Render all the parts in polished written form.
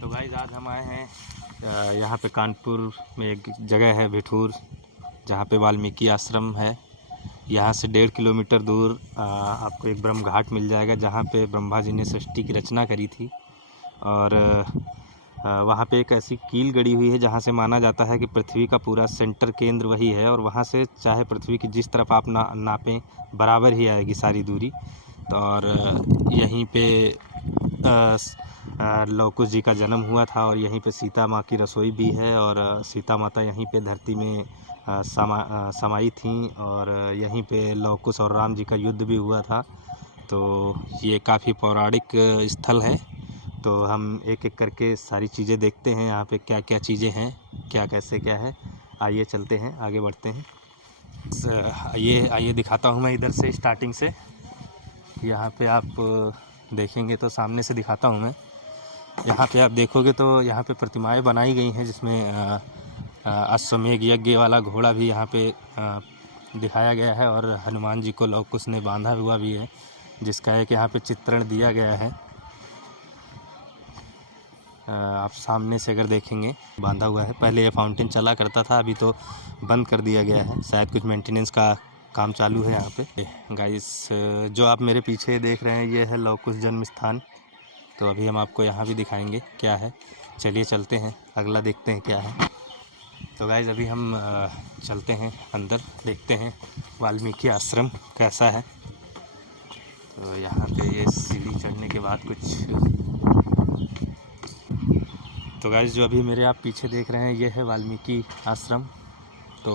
तो गाइस आज हम आए हैं यहाँ पे कानपुर में एक जगह है भिठूर, जहाँ पे वाल्मीकि आश्रम है। यहाँ से 1.5 किलोमीटर दूर आपको एक ब्रह्म घाट मिल जाएगा, जहाँ पे ब्रह्मा जी ने सृष्टि की रचना करी थी। और वहाँ पे एक ऐसी कील गड़ी हुई है जहाँ से माना जाता है कि पृथ्वी का पूरा सेंटर केंद्र वही है, और वहाँ से चाहे पृथ्वी की जिस तरफ आप नापें बराबर ही आएगी सारी दूरी। तो और यहीं पे लव कुश जी का जन्म हुआ था, और यहीं पे सीता माँ की रसोई भी है, और सीता माता यहीं पे धरती में समाई थीं, और यहीं पे लव कुश और राम जी का युद्ध भी हुआ था। तो ये काफ़ी पौराणिक स्थल है। तो हम एक एक करके सारी चीज़ें देखते हैं, यहाँ पे क्या क्या चीज़ें हैं, क्या कैसे क्या है। आइए चलते हैं, आगे बढ़ते हैं। आइए दिखाता हूँ मैं इधर से स्टार्टिंग से। यहाँ पे आप देखेंगे तो सामने से दिखाता हूँ मैं। यहाँ पे आप देखोगे तो यहाँ पे प्रतिमाएं बनाई गई हैं, जिसमें अश्वमेध यज्ञ वाला घोड़ा भी यहाँ पे दिखाया गया है, और हनुमान जी को लव कुश ने बांधा हुआ भी है, जिसका एक यहाँ पे चित्रण दिया गया है। आप सामने से अगर देखेंगे बांधा हुआ है। पहले ये फाउंटेन चला करता था, अभी तो बंद कर दिया गया है, शायद कुछ मेंटेनेंस का काम चालू है यहाँ पे। गाइस जो आप मेरे पीछे देख रहे हैं ये है लव कुश जन्म स्थान। तो अभी हम आपको यहाँ भी दिखाएंगे क्या है। चलिए चलते हैं, अगला देखते हैं क्या है। तो गाइस अभी हम चलते हैं अंदर, देखते हैं वाल्मीकि आश्रम कैसा है। तो यहाँ पे ये सीढ़ी चढ़ने के बाद कुछ। तो गाइस जो अभी मेरे आप पीछे देख रहे हैं ये है वाल्मीकि आश्रम। तो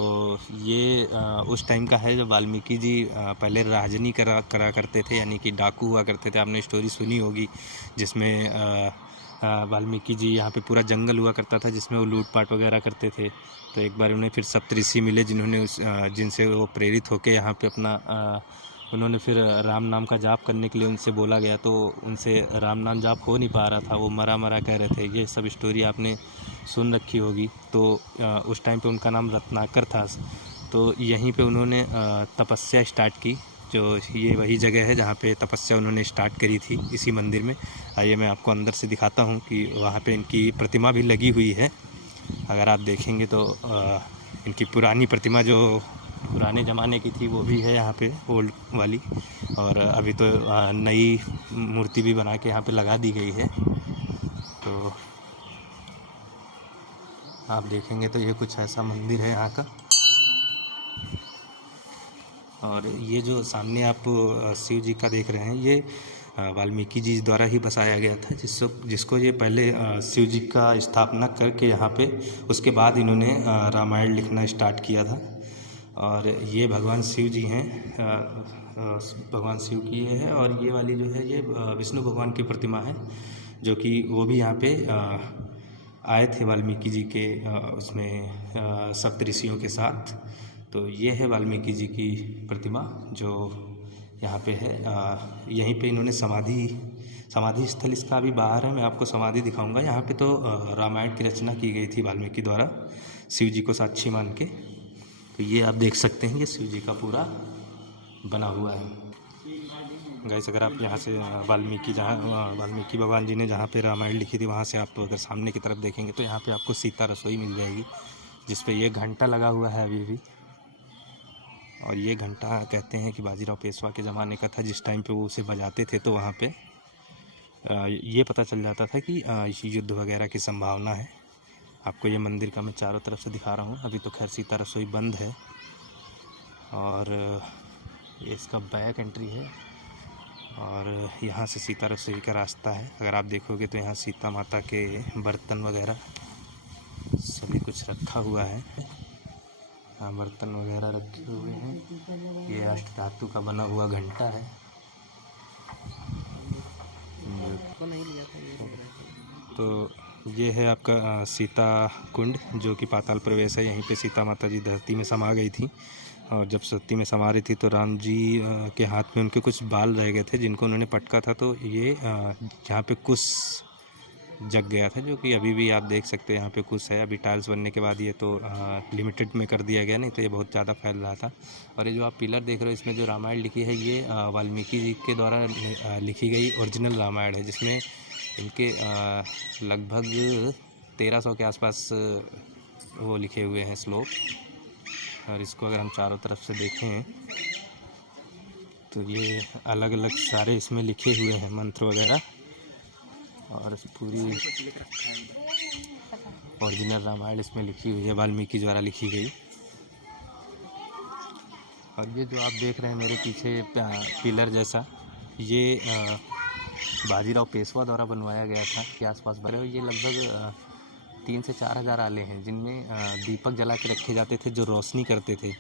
ये उस टाइम का है जब वाल्मीकि जी पहले राजनी करा करते थे, यानी कि डाकू हुआ करते थे। आपने स्टोरी सुनी होगी जिसमें वाल्मीकि जी यहाँ पे पूरा जंगल हुआ करता था, जिसमें वो लूटपाट वगैरह करते थे। तो एक बार उन्हें फिर सप्तऋषि मिले, जिन्होंने जिनसे वो प्रेरित होकर यहाँ पे अपना उन्होंने फिर राम नाम का जाप करने के लिए उनसे बोला गया, तो उनसे राम नाम जाप हो नहीं पा रहा था, वो मरा मरा कह रहे थे। ये सब स्टोरी आपने सुन रखी होगी। तो उस टाइम पे उनका नाम रत्नाकर था। तो यहीं पे उन्होंने तपस्या स्टार्ट की। जो ये वही जगह है जहाँ पे तपस्या उन्होंने स्टार्ट करी थी, इसी मंदिर में। आइए मैं आपको अंदर से दिखाता हूँ कि वहाँ पे इनकी प्रतिमा भी लगी हुई है। अगर आप देखेंगे तो इनकी पुरानी प्रतिमा जो पुराने ज़माने की थी वो भी है यहाँ पे, ओल्ड वाली। और अभी तो नई मूर्ति भी बना के यहाँ पे लगा दी गई है। तो आप देखेंगे तो ये कुछ ऐसा मंदिर है यहाँ का। और ये जो सामने आप शिव जी का देख रहे हैं, ये वाल्मीकि जी द्वारा ही बसाया गया था, जिसको ये पहले शिव जी का स्थापना करके यहाँ पे, उसके बाद इन्होंने रामायण लिखना स्टार्ट किया था। और ये भगवान शिव जी हैं, भगवान शिव की ये है। और ये वाली जो है ये विष्णु भगवान की प्रतिमा है, जो कि वो भी यहाँ पे आए थे वाल्मीकि जी के उसमें सप्तऋषियों के साथ। तो ये है वाल्मीकि जी की प्रतिमा जो यहाँ पे है। यहीं पे इन्होंने समाधि स्थल इसका अभी बाहर है, मैं आपको समाधि दिखाऊंगा। यहाँ पे तो रामायण की रचना की गई थी वाल्मीकि द्वारा, शिव जी को साक्षी मान के। तो ये आप देख सकते हैं, ये शिव जी का पूरा बना हुआ है। गाइस अगर आप यहाँ से वाल्मीकि भगवान जी ने जहाँ पे रामायण लिखी थी, वहाँ से आप अगर सामने की तरफ देखेंगे तो यहाँ पे आपको सीता रसोई मिल जाएगी, जिस पे ये घंटा लगा हुआ है अभी भी। और ये घंटा कहते हैं कि बाजीराव पेशवा के ज़माने का था। जिस टाइम पे वो उसे बजाते थे तो वहाँ पे ये पता चल जाता था कि युद्ध वगैरह की संभावना है। आपको ये मंदिर का मैं चारों तरफ से दिखा रहा हूँ। अभी तो खैर सीता रसोई बंद है, और ये इसका बैक एंट्री है, और यहाँ से सीता रसोई का रास्ता है। अगर आप देखोगे तो यहाँ सीता माता के बर्तन वगैरह सभी कुछ रखा हुआ है। यहाँ बर्तन वगैरह रखे हुए हैं। ये अष्ट धातु का बना हुआ घंटा है। तो ये है आपका सीता कुंड, जो कि पाताल प्रवेश है। यहीं पे सीता माता जी धरती में समा गई थी, और जब धरती में समा रही थी तो राम जी के हाथ में उनके कुछ बाल रह गए थे, जिनको उन्होंने पटका था। तो ये यहाँ पे कुछ जग गया था, जो कि अभी भी आप देख सकते हैं यहाँ पे कुछ है। अभी टाइल्स बनने के बाद ये तो लिमिटेड में कर दिया गया, नहीं तो ये बहुत ज़्यादा फैल रहा था। और ये जो आप पिलर देख रहे हो, इसमें जो रामायण लिखी है, ये वाल्मीकि जी के द्वारा लिखी गई ओरिजिनल रामायण है, जिसमें इनके लगभग 1300 के आसपास वो लिखे हुए हैं श्लोक। और इसको अगर हम चारों तरफ से देखें तो ये अलग अलग सारे इसमें लिखे हुए हैं मंत्र वगैरह, और पूरी ओरिजिनल रामायण इसमें लिखी हुई है, वाल्मीकि द्वारा लिखी गई। और ये जो आप देख रहे हैं मेरे पीछे पिलर जैसा, ये बाजीराव पेशवा द्वारा बनवाया गया था के आसपास बने हुए। ये लगभग 3 से 4 हज़ार आले हैं, जिनमें दीपक जला के रखे जाते थे जो रोशनी करते थे,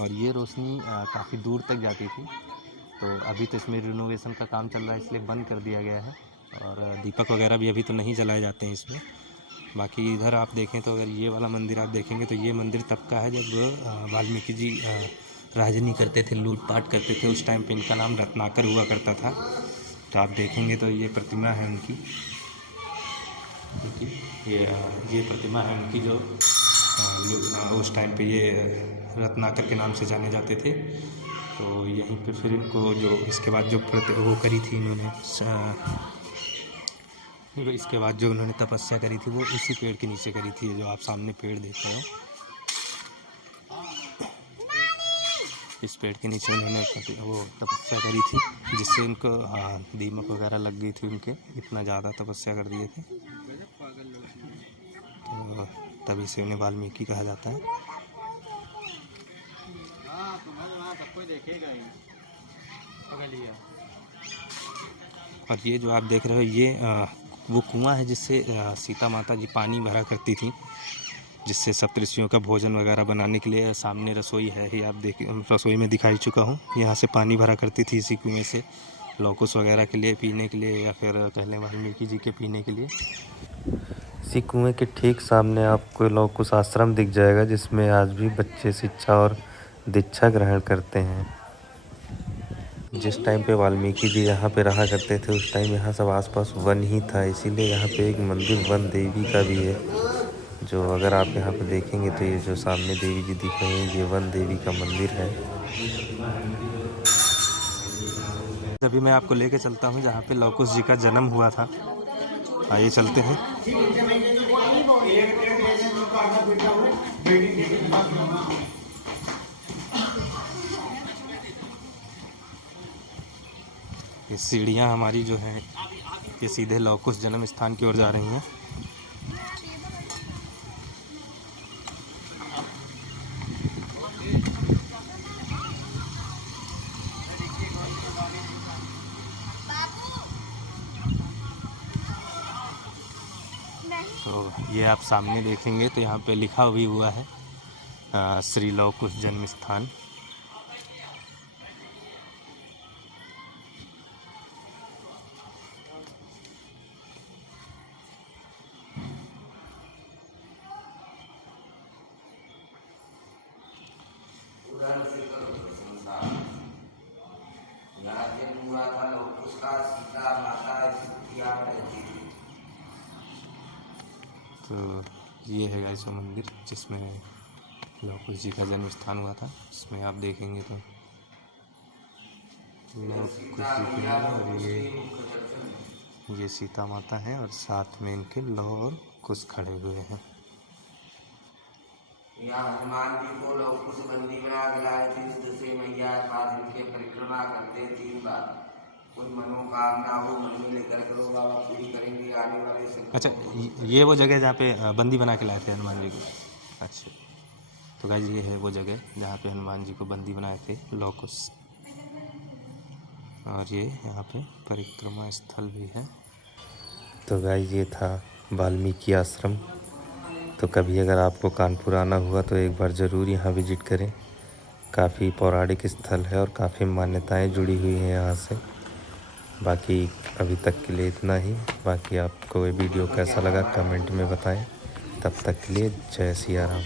और ये रोशनी काफ़ी दूर तक जाती थी। तो अभी तो इसमें रिनोवेशन का काम चल रहा है, इसलिए बंद कर दिया गया है, और दीपक वगैरह भी अभी तो नहीं जलाए जाते हैं इसमें। बाकी इधर आप देखें तो अगर ये वाला मंदिर आप देखेंगे तो ये मंदिर तब का है जब वाल्मीकि जी राजनी करते थे, लूटपाट करते थे। उस टाइम पे इनका नाम रत्नाकर हुआ करता था। तो आप देखेंगे तो ये प्रतिमा है उनकी, ये प्रतिमा है उनकी जो उस टाइम पे ये रत्नाकर के नाम से जाने जाते थे। तो यहीं पे फिर इनको जो इसके बाद जो वो करी थी इन्होंने, इसके बाद जो उन्होंने तपस्या करी थी वो इसी पेड़ के नीचे करी थी, जो आप सामने पेड़ देख रहे हो। इस पेड़ के नीचे उन्होंने वो तपस्या करी थी, जिससे उनको दीमक वगैरह लग गई थी उनके, इतना ज़्यादा तपस्या कर दिए थे। तो तभी से उन्हें वाल्मीकि कहा जाता है। और ये जो आप देख रहे हो ये वो कुआं है जिससे सीता माता जी पानी भरा करती थी, जिससे सप्तऋषियों का भोजन वगैरह बनाने के लिए। सामने रसोई है ही, आप देख रसोई में दिखाई चुका हूँ। यहाँ से पानी भरा करती थी इसी कुएं से, लौकुश वगैरह के लिए पीने के लिए, या फिर कह लें वाल्मीकि जी के पीने के लिए। इसी कुएं के ठीक सामने आपको लौकुश आश्रम दिख जाएगा, जिसमें आज भी बच्चे शिक्षा और दीक्षा ग्रहण करते हैं। जिस टाइम पे वाल्मीकि जी यहाँ पे रहा करते थे उस टाइम यहाँ सब आसपास वन ही था, इसीलिए यहाँ पे एक मंदिर वन देवी का भी है, जो अगर आप यहाँ पे देखेंगे तो ये जो सामने देवी जी दिख रही हैं, ये वन देवी का मंदिर है। अभी मैं आपको लेके चलता हूँ जहाँ पे लौकुश जी का जन्म हुआ था। आइए चलते हैं। ये सीढ़ियाँ हमारी जो हैं ये सीधे लौकुश जन्म स्थान की ओर जा रही हैं। तो ये आप सामने देखेंगे तो यहाँ पे लिखा भी हुआ है श्री लौकुश जन्म स्थान। तो ये है गाइस वो मंदिर जिसमें लौकुश जी का जन्म स्थान हुआ था। इसमें आप देखेंगे तो लौकुश जी के हैं, और ये सीता माता हैं, और साथ में इनके लौ और कुश खड़े हुए हैं। यहाँ हनुमान जी को लौकुश बंदी बना दिलाए थे, जिससे मैया पास इनके परिक्रमा करते 3 बार। कोई मनोकामना हो मन में लेकर करो, बाबा पूरी करेंगे आने वाले से। अच्छा, ये वो जगह जहाँ पे बंदी बना के लाए थे हनुमान जी को। अच्छा, तो गाइस ये है वो जगह जहाँ पे हनुमान जी को बंदी बनाए थे लौकुश, और ये यहाँ पे परिक्रमा स्थल भी है। तो गाइस ये था वाल्मीकि आश्रम। तो कभी अगर आपको कानपुर आना हुआ तो एक बार ज़रूर यहाँ विजिट करें। काफ़ी पौराणिक स्थल है और काफ़ी मान्यताएं जुड़ी हुई हैं यहाँ से। बाकी अभी तक के लिए इतना ही। बाकी आपको ये वीडियो कैसा लगा कमेंट में बताएं। तब तक के लिए जय सिया राम।